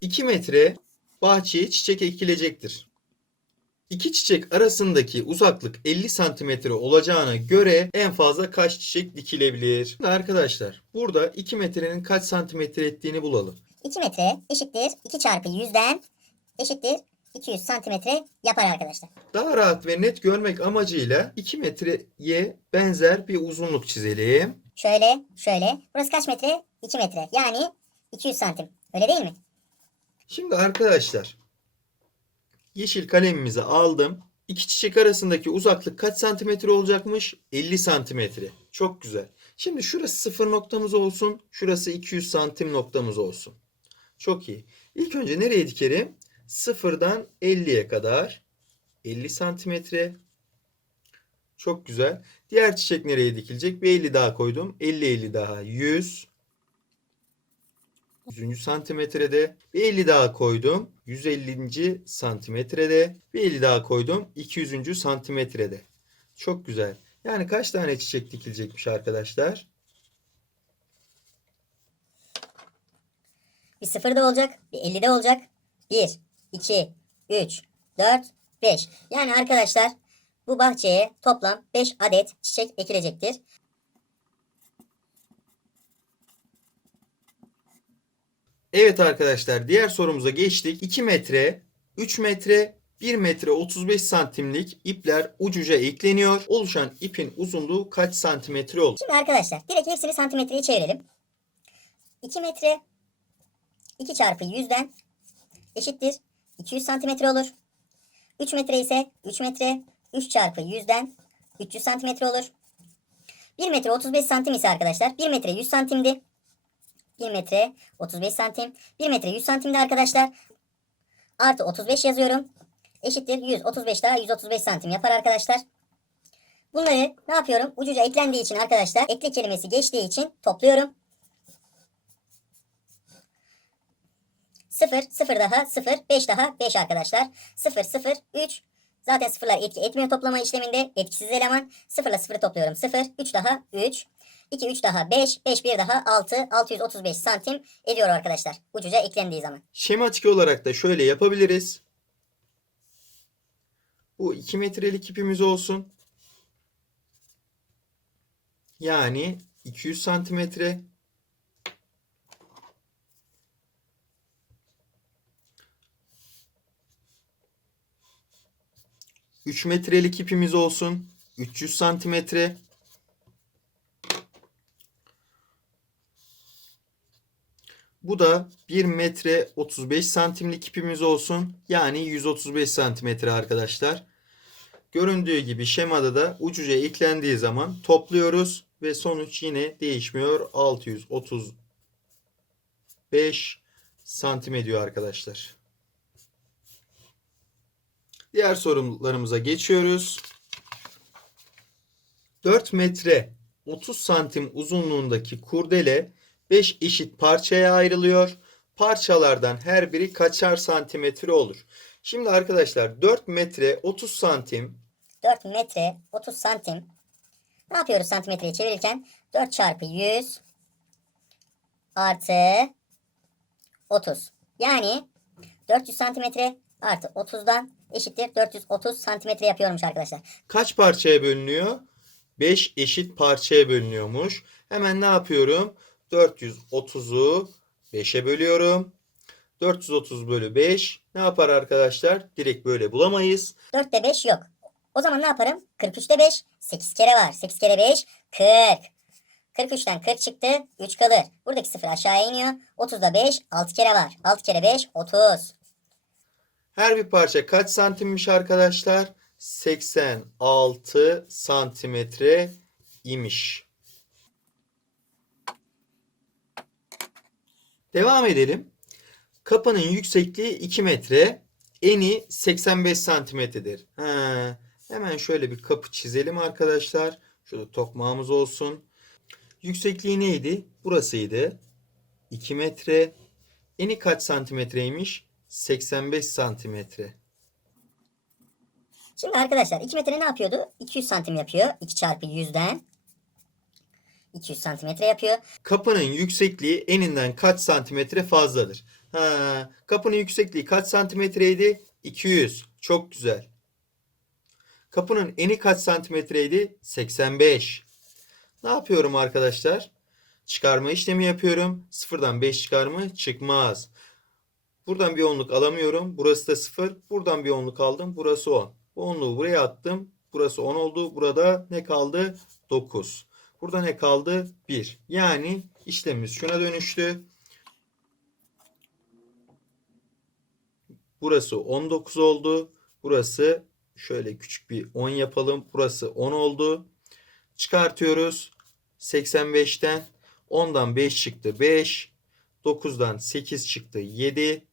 İki metre bahçeye çiçek ekilecektir. İki çiçek arasındaki uzaklık 50 santimetre olacağına göre en fazla kaç çiçek dikilebilir? Şimdi arkadaşlar burada 2 metrenin kaç santimetre ettiğini bulalım. 2 metre eşittir 2 çarpı 100'den eşittir 200 santimetre yapar arkadaşlar. Daha rahat ve net görmek amacıyla 2 metreye benzer bir uzunluk çizelim. Şöyle şöyle. Burası kaç metre? 2 metre. Yani 200 santim. Öyle değil mi? Şimdi arkadaşlar yeşil kalemimizi aldım. İki çiçek arasındaki uzaklık kaç santimetre olacakmış? 50 santimetre. Çok güzel. Şimdi şurası sıfır noktamız olsun. Şurası 200 santim noktamız olsun. Çok iyi. İlk önce nereye dikerim? Sıfırdan 50'ye kadar. 50 santimetre. Çok güzel. Diğer çiçek nereye dikilecek? Bir 50 daha koydum. 50 50 daha 100. 100. santimetrede bir 50 daha koydum. 150. santimetrede bir 50 daha koydum. 200. santimetrede. Çok güzel. Yani kaç tane çiçek dikilecekmiş arkadaşlar? Bir 0 da olacak. Bir 50 de olacak. 1, 2, 3, 4, 5. Yani arkadaşlar bu bahçeye toplam 5 adet çiçek ekilecektir. Evet arkadaşlar diğer sorumuza geçtik. 2 metre, 3 metre, 1 metre 35 santimlik ipler ucuca ekleniyor. Oluşan ipin uzunluğu kaç santimetre olur? Şimdi arkadaşlar direkt hepsini santimetreye çevirelim. 2 metre 2 çarpı 100'den eşittir 200 santimetre olur. 3 metre ise 3 metre 3 çarpı 100'den 300 santimetre olur. 1 metre 35 santim ise arkadaşlar 1 metre 100 santimdi. 1 metre 35 santim. 1 metre 100 santimdi arkadaşlar. Artı 35 yazıyorum. Eşittir 100. 35 daha 135 santim yapar arkadaşlar. Bunları ne yapıyorum? Ucuca eklendiği için arkadaşlar ekle kelimesi geçtiği için topluyorum. 0, 0 daha 0, 5 daha 5 arkadaşlar. 0, 0, 3. Zaten sıfırlar etki etmiyor toplama işleminde. Etkisiz eleman. 0 ile 0'ı topluyorum. 0, 3 daha 3. 2, 3 daha 5, 5, 1 daha 6, 635 santim ediyor arkadaşlar. Ucuca eklendiği zaman. Şematik olarak da şöyle yapabiliriz. Bu 2 metrelik ipimiz olsun. Yani 200 santimetre. Üç metrelik ipimiz olsun. 300 santimetre. Bu da 1 metre 35 santimlik ipimiz olsun. Yani 135 santimetre arkadaşlar. Göründüğü gibi şemada da ucuca eklendiği zaman topluyoruz ve sonuç yine değişmiyor. 635 santim ediyor arkadaşlar. Diğer sorularımıza geçiyoruz. 4 metre 30 santim uzunluğundaki kurdele 5 eşit parçaya ayrılıyor. Parçalardan her biri kaçar santimetre olur? Şimdi arkadaşlar 4 metre 30 santim 4 metre 30 santim. Ne yapıyoruz santimetreye çevirirken? 4 çarpı 100 artı 30. Yani 400 santimetre artı 30'dan eşittir 430 santimetre yapıyormuş arkadaşlar. kaç parçaya bölünüyor? 5 eşit parçaya bölünüyormuş. Hemen ne yapıyorum? 430'u 5'e bölüyorum. 430 bölü 5 ne yapar arkadaşlar? Direkt böyle bulamayız. 4'te 5 yok. O zaman ne yaparım? 43'te 5. 8 kere var. 8 kere 5. 40. 43'ten 40 çıktı. 3 kalır. Buradaki 0 aşağıya iniyor. 30'da 5. 6 kere var. 6 kere 5. 30. Her bir parça kaç santimmiş arkadaşlar? 86 santimetre imiş. Devam edelim. Kapının yüksekliği 2 metre, eni 85 santimetredir. Hemen şöyle bir kapı çizelim arkadaşlar. Şurada tokmağımız olsun. Yüksekliği neydi? Burasıydı. 2 metre. Eni kaç santimetreymiş? 85 santimetre. Şimdi arkadaşlar 2 metre ne yapıyordu? 200 santim yapıyor. 2 çarpı 100'den. 200 santimetre yapıyor. Kapının yüksekliği eninden kaç santimetre fazladır? Ha, kapının yüksekliği kaç santimetreydi? 200. Çok güzel. Kapının eni kaç santimetreydi? 85. Ne yapıyorum arkadaşlar? Çıkarma işlemi yapıyorum. Sıfırdan 5 çıkar mı? Çıkmaz. Buradan bir onluk alamıyorum. Burası da 0. Buradan bir onluk aldım. Burası 10. Bu onluğu buraya attım. Burası 10 oldu. Burada ne kaldı? 9. Burada ne kaldı? 1. Yani işlemimiz şuna dönüştü. Burası 19 oldu. Burası şöyle küçük bir 10 yapalım. Burası 10 oldu. Çıkartıyoruz. 85'ten 10'dan 5 çıktı 5. 9'dan 8 çıktı 7.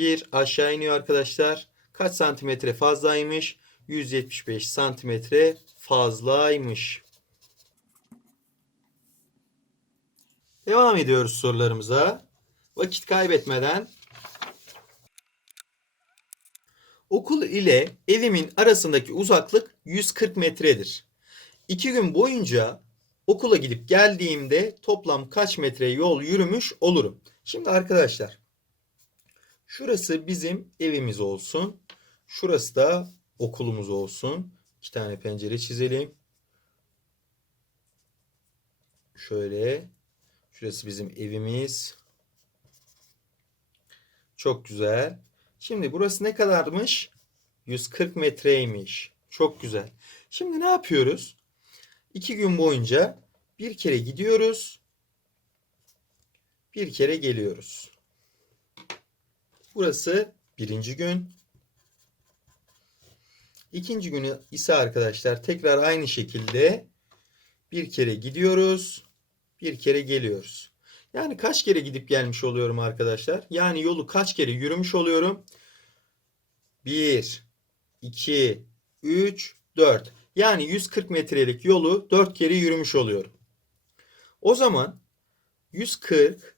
1 aşağı iniyor arkadaşlar. Kaç santimetre fazlaymış? 175 santimetre fazlaymış. Devam ediyoruz sorularımıza. Vakit kaybetmeden okul ile evimin arasındaki uzaklık 140 metredir. İki gün boyunca okula gidip geldiğimde toplam kaç metre yol yürümüş olurum? Şimdi arkadaşlar şurası bizim evimiz olsun. Şurası da okulumuz olsun. İki tane pencere çizelim. Şöyle. Şurası bizim evimiz. Çok güzel. Şimdi burası ne kadarmış? 140 metreymiş. Çok güzel. Şimdi ne yapıyoruz? İki gün boyunca bir kere gidiyoruz. Bir kere geliyoruz. Burası birinci gün. İkinci günü ise arkadaşlar tekrar aynı şekilde bir kere gidiyoruz. Bir kere geliyoruz. Yani kaç kere gidip gelmiş oluyorum arkadaşlar? Yani yolu kaç kere yürümüş oluyorum? 1, 2, 3, 4. Yani 140 metrelik yolu 4 kere yürümüş oluyorum. O zaman 140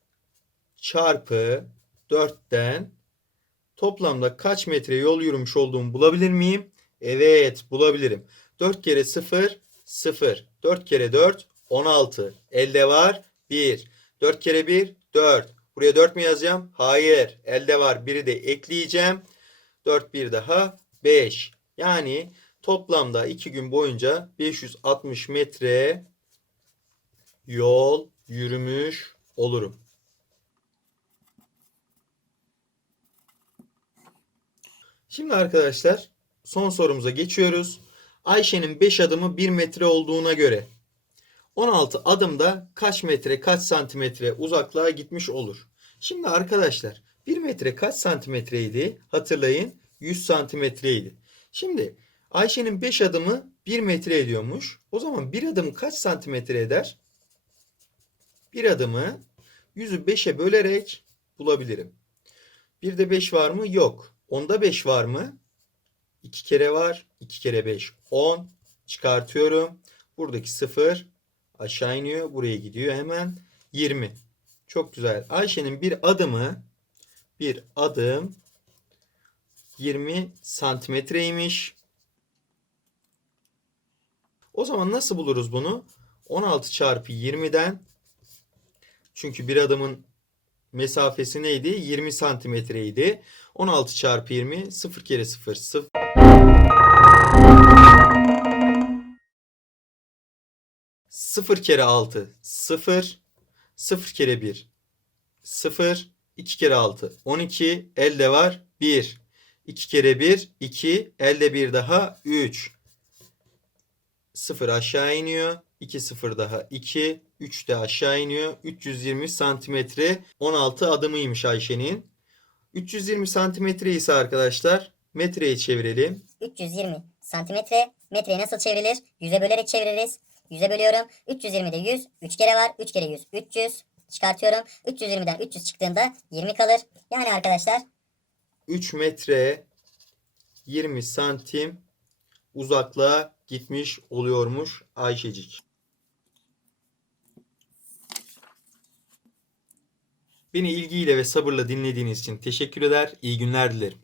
çarpı 4'ten toplamda kaç metre yol yürümüş olduğumu bulabilir miyim? Evet bulabilirim. 4 kere 0 0. 4 kere 4 16. Elde var 1. 4 kere 1 4. Buraya 4 mü yazacağım? Hayır. Elde var. 1'i de ekleyeceğim. 4 bir daha 5. Yani toplamda 2 gün boyunca 560 metre yol yürümüş olurum. Şimdi arkadaşlar son sorumuza geçiyoruz. Ayşe'nin 5 adımı 1 metre olduğuna göre 16 adımda kaç metre kaç santimetre uzaklığa gitmiş olur? Şimdi arkadaşlar 1 metre kaç santimetreydi? Hatırlayın 100 santimetreydi. Şimdi Ayşe'nin 5 adımı 1 metre ediyormuş. O zaman bir adım kaç santimetre eder? Bir adımı 100'ü 5'e bölerek bulabilirim. Bir de 5 var mı? Yok. Onda 5 var mı? 2 kere var. 2 kere 5 10. Çıkartıyorum. Buradaki 0 aşağı iniyor. Buraya gidiyor hemen. 20. Çok güzel. Ayşe'nin bir adımı bir adım 20 santimetreymiş. O zaman nasıl buluruz bunu? 16 çarpı 20'den çünkü bir adımın mesafesi neydi? 20 santimetreydi. 16 çarpı 20 0 kere 0 0 0 kere 6 0 0 kere 1 0 2 kere 6 12 elde var 1 2 kere 1 2 elde bir daha 3 0 aşağı iniyor 2 0 daha 2 3 de aşağı iniyor 320 santimetre 16 adımıymış Ayşe'nin 320 santimetre ise arkadaşlar metreye çevirelim 320 santimetre. Metreyi nasıl çevrilir? 100'e bölerek çeviririz. 100'e bölüyorum. 320'de 100. 3 kere var. 3 kere 100. 300. Çıkartıyorum. 320'den 300 çıktığında 20 kalır. Yani arkadaşlar 3 metre 20 santim uzaklığa gitmiş oluyormuş Ayşecik. Beni ilgiyle ve sabırla dinlediğiniz için teşekkür eder. İyi günler dilerim.